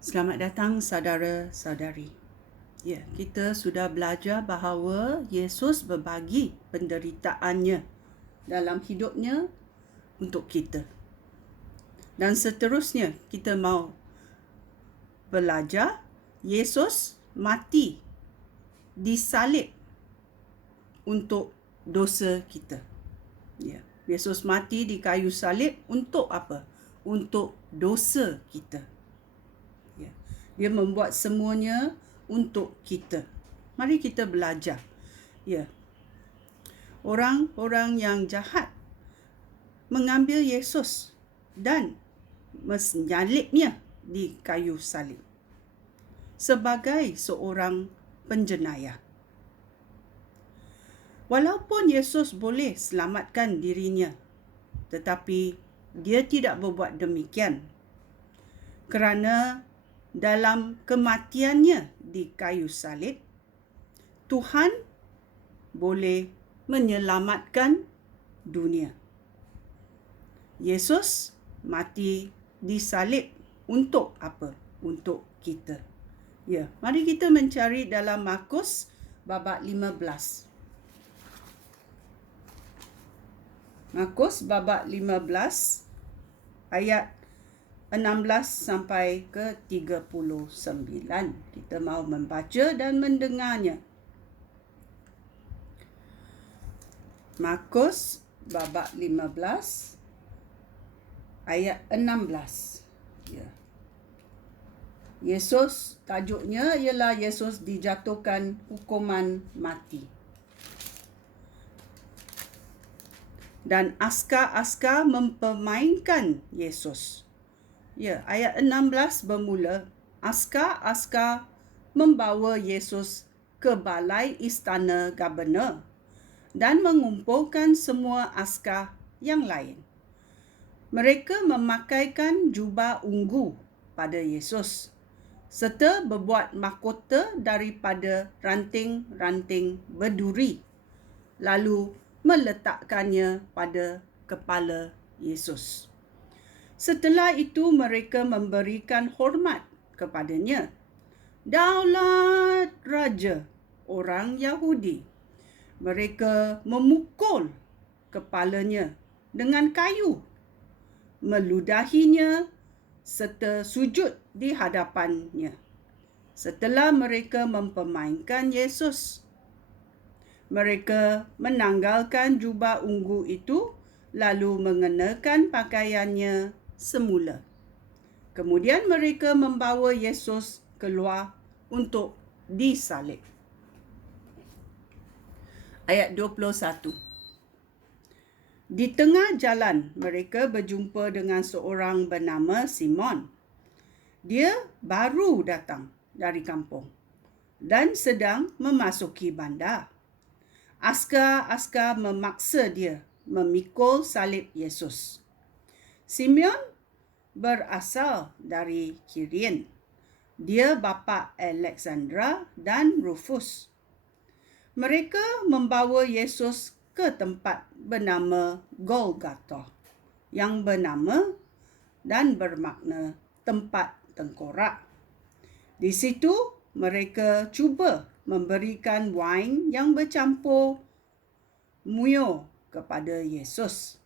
Selamat datang saudara-saudari. Ya, kita sudah belajar bahawa Yesus berbagi penderitaannya dalam hidupnya untuk kita. Dan seterusnya kita mau belajar Yesus mati disalib untuk dosa kita. Ya, Yesus mati di kayu salib untuk apa? Untuk dosa kita. Ya. Dia membuat semuanya untuk kita. Mari kita belajar. Ya. Orang-orang yang jahat mengambil Yesus dan menyalibnya di kayu salib sebagai seorang penjenayah. Walaupun Yesus boleh selamatkan dirinya, tetapi dia tidak berbuat demikian kerana dalam kematiannya di kayu salib, Tuhan boleh menyelamatkan dunia. Yesus mati disalib untuk apa? Untuk kita. Ya, mari kita mencari dalam Markus babak 15. Markus babak 15 ayat 16 sampai ke 39. Kita mau membaca dan mendengarnya. Markus babak 15 ayat 16. Ya. Yesus, tajuknya ialah Yesus dijatuhkan hukuman mati. Dan askar-askar mempermainkan Yesus. Ya, ayat 16 bermula, askar-askar membawa Yesus ke balai istana Gubernur dan mengumpulkan semua askar yang lain. Mereka memakaikan jubah ungu pada Yesus serta berbuat mahkota daripada ranting-ranting berduri, lalu meletakkannya pada kepala Yesus. Setelah itu mereka memberikan hormat kepadanya. Daulat Raja orang Yahudi. Mereka memukul kepalanya dengan kayu, meludahinya serta sujud di hadapannya. Setelah mereka mempermainkan Yesus, mereka menanggalkan jubah ungu itu lalu mengenakan pakaiannya semula. Kemudian mereka membawa Yesus keluar untuk disalib. Ayat 21. Di tengah jalan mereka berjumpa dengan seorang bernama Simon. Dia baru datang dari kampung dan sedang memasuki bandar. Askar-askar memaksa dia memikul salib Yesus. Simeon berasal dari Kirene. Dia bapa Alexandra dan Rufus. Mereka membawa Yesus ke tempat bernama Golgotha, yang bernama dan bermakna tempat tengkorak. Di situ mereka cuba memberikan wain yang bercampur muyo kepada Yesus.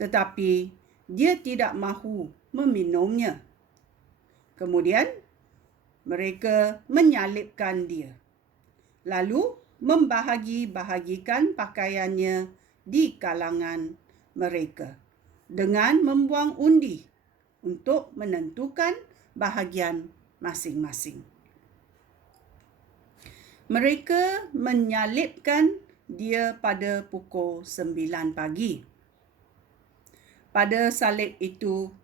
Tetapi dia tidak mahu meminumnya. Kemudian mereka menyalibkan dia. Lalu membahagi-bahagikan pakaiannya di kalangan mereka dengan membuang undi untuk menentukan bahagian masing-masing. Mereka menyalibkan dia pada pukul 9 pagi. Pada salib itu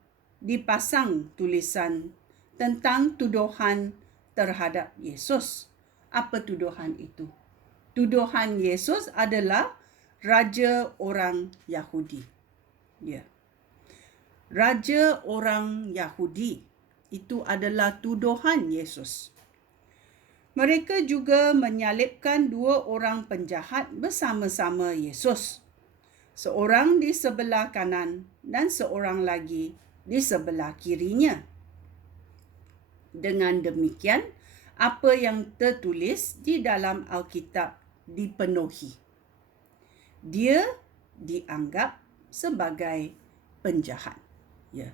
dipasang tulisan tentang tuduhan terhadap Yesus. Apa tuduhan itu? Tuduhan Yesus adalah Raja orang Yahudi. Ya. Raja orang Yahudi itu adalah tuduhan Yesus. Mereka juga menyalibkan dua orang penjahat bersama-sama Yesus. Seorang di sebelah kanan dan seorang lagi di sebelah kirinya. Dengan demikian, apa yang tertulis di dalam Alkitab dipenuhi. Dia dianggap sebagai penjahat. Ya.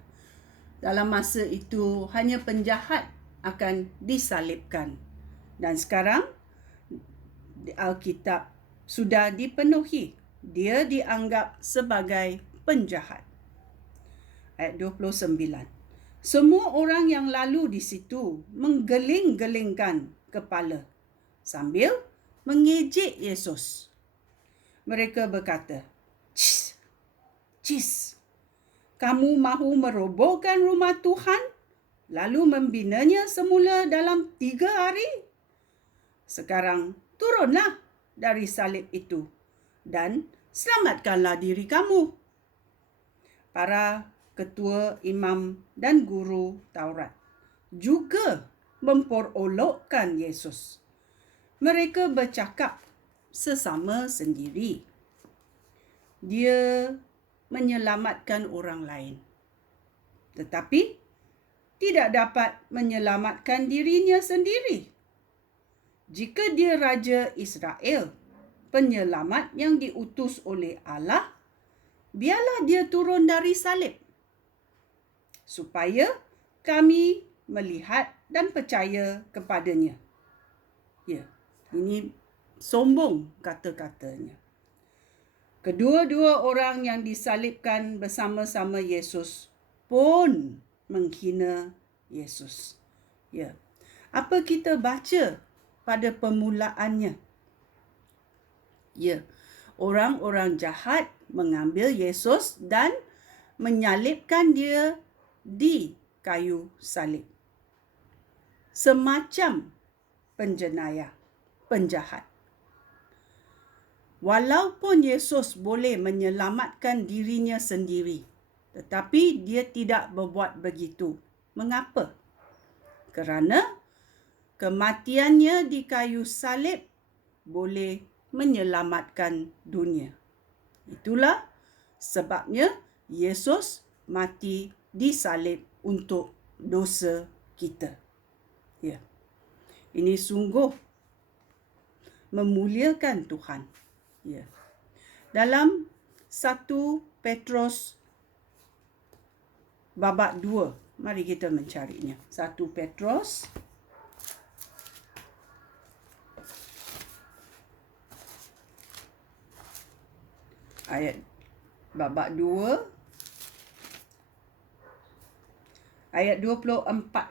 Dalam masa itu, hanya penjahat akan disalibkan. Dan sekarang, Alkitab sudah dipenuhi. Dia dianggap sebagai penjahat. Ayat 29. Semua orang yang lalu di situ menggeling-gelingkan kepala sambil mengejek Yesus. Mereka berkata, "Cis, cis, kamu mahu merobohkan rumah Tuhan lalu membinanya semula dalam 3 hari? Sekarang turunlah dari salib itu dan selamatkanlah diri kamu." Para ketua imam dan guru Taurat juga memperolokkan Yesus. Mereka bercakap sesama sendiri. Dia menyelamatkan orang lain, tetapi tidak dapat menyelamatkan dirinya sendiri. Jika dia Raja Israel, penyelamat yang diutus oleh Allah, biarlah dia turun dari salib, supaya kami melihat dan percaya kepadanya. Ya, ini sombong kata-katanya. Kedua-dua orang yang disalibkan bersama-sama Yesus pun menghina Yesus. Ya. Apa kita baca pada permulaannya? Ya. Orang-orang jahat mengambil Yesus dan menyalibkan dia di kayu salib. Semacam penjenayah, penjahat. Walaupun Yesus boleh menyelamatkan dirinya sendiri, tetapi dia tidak berbuat begitu. Mengapa? Kerana kematiannya di kayu salib boleh menyelamatkan dunia. Itulah sebabnya Yesus mati di salib untuk dosa kita. Ya. Ini sungguh memuliakan Tuhan. Ya. Dalam 1 Petrus babak 2, mari kita mencarinya. 1 Petrus ayat babak 2 ayat 24.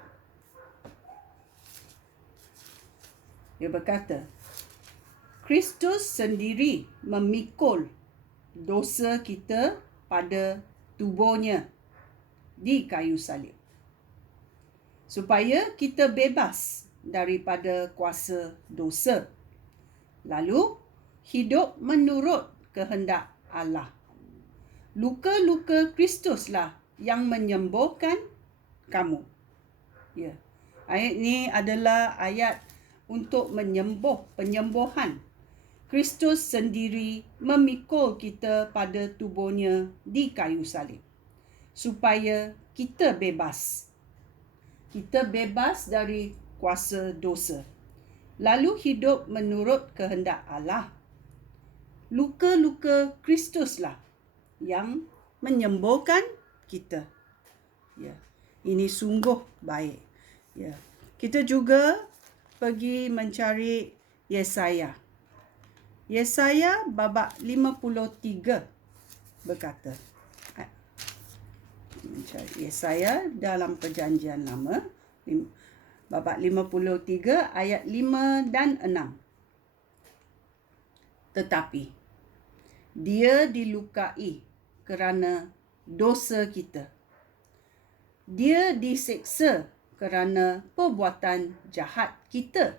Dia berkata, Kristus sendiri memikul dosa kita pada tubuhnya di kayu salib, supaya kita bebas daripada kuasa dosa, lalu hidup menurut kehendak Allah. Luka-luka Kristuslah yang menyembuhkan kamu. Ya. Ayat ini adalah ayat untuk penyembuhan. Kristus sendiri memikul kita pada tubuhnya di kayu salib, supaya kita bebas. Kita bebas dari kuasa dosa, lalu hidup menurut kehendak Allah. Luka-luka Kristuslah yang menyembuhkan kita. Ya, ini sungguh baik. Ya, kita juga pergi mencari Yesaya. Yesaya babak 53 berkata. Mencari Yesaya dalam Perjanjian Lama, babak 53 ayat 5 dan 6. Tetapi dia dilukai kerana dosa kita. Dia diseksa kerana perbuatan jahat kita.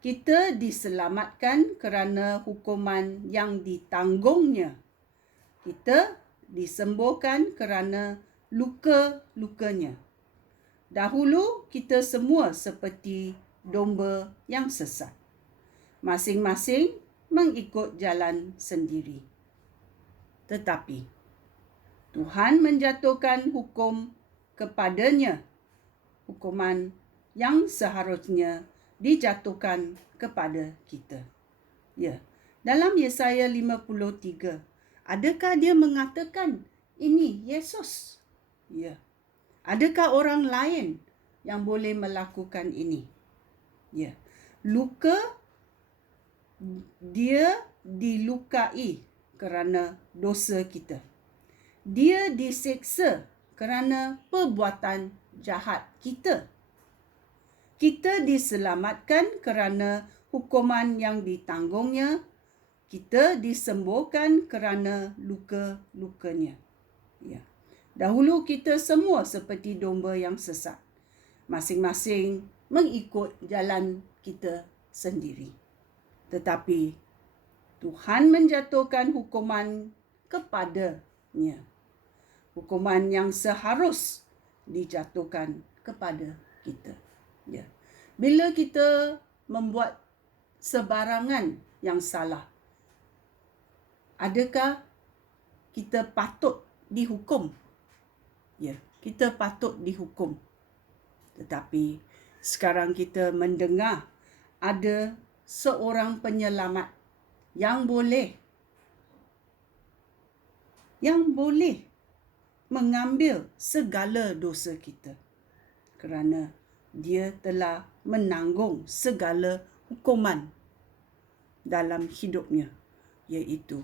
Kita diselamatkan kerana hukuman yang ditanggungnya. Kita disembuhkan kerana luka-lukanya. Dahulu kita semua seperti domba yang sesat. Masing-masing mengikut jalan sendiri. Tetapi Tuhan menjatuhkan hukum kepadanya, hukuman yang seharusnya dijatuhkan kepada kita. Ya, dalam Yesaya 53, adakah dia mengatakan ini Yesus? Ya. Adakah orang lain yang boleh melakukan ini? Ya. Luka, dia dilukai kerana dosa kita. Dia diseksa kerana perbuatan jahat kita. Kita diselamatkan kerana hukuman yang ditanggungnya. Kita disembuhkan kerana luka-lukanya. Ya. Dahulu kita semua seperti domba yang sesat. Masing-masing mengikut jalan kita sendiri. Tetapi Tuhan menjatuhkan hukuman kepadanya. Hukuman yang seharus dijatuhkan kepada kita. Ya. Bila kita membuat sebarangan yang salah, adakah kita patut dihukum? Ya, kita patut dihukum. Tetapi sekarang kita mendengar ada seorang penyelamat yang boleh mengambil segala dosa kita, kerana dia telah menanggung segala hukuman dalam hidupnya, iaitu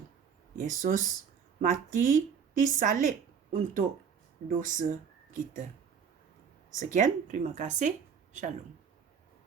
Yesus mati disalib untuk dosa kita. Sekian, terima kasih. Shalom.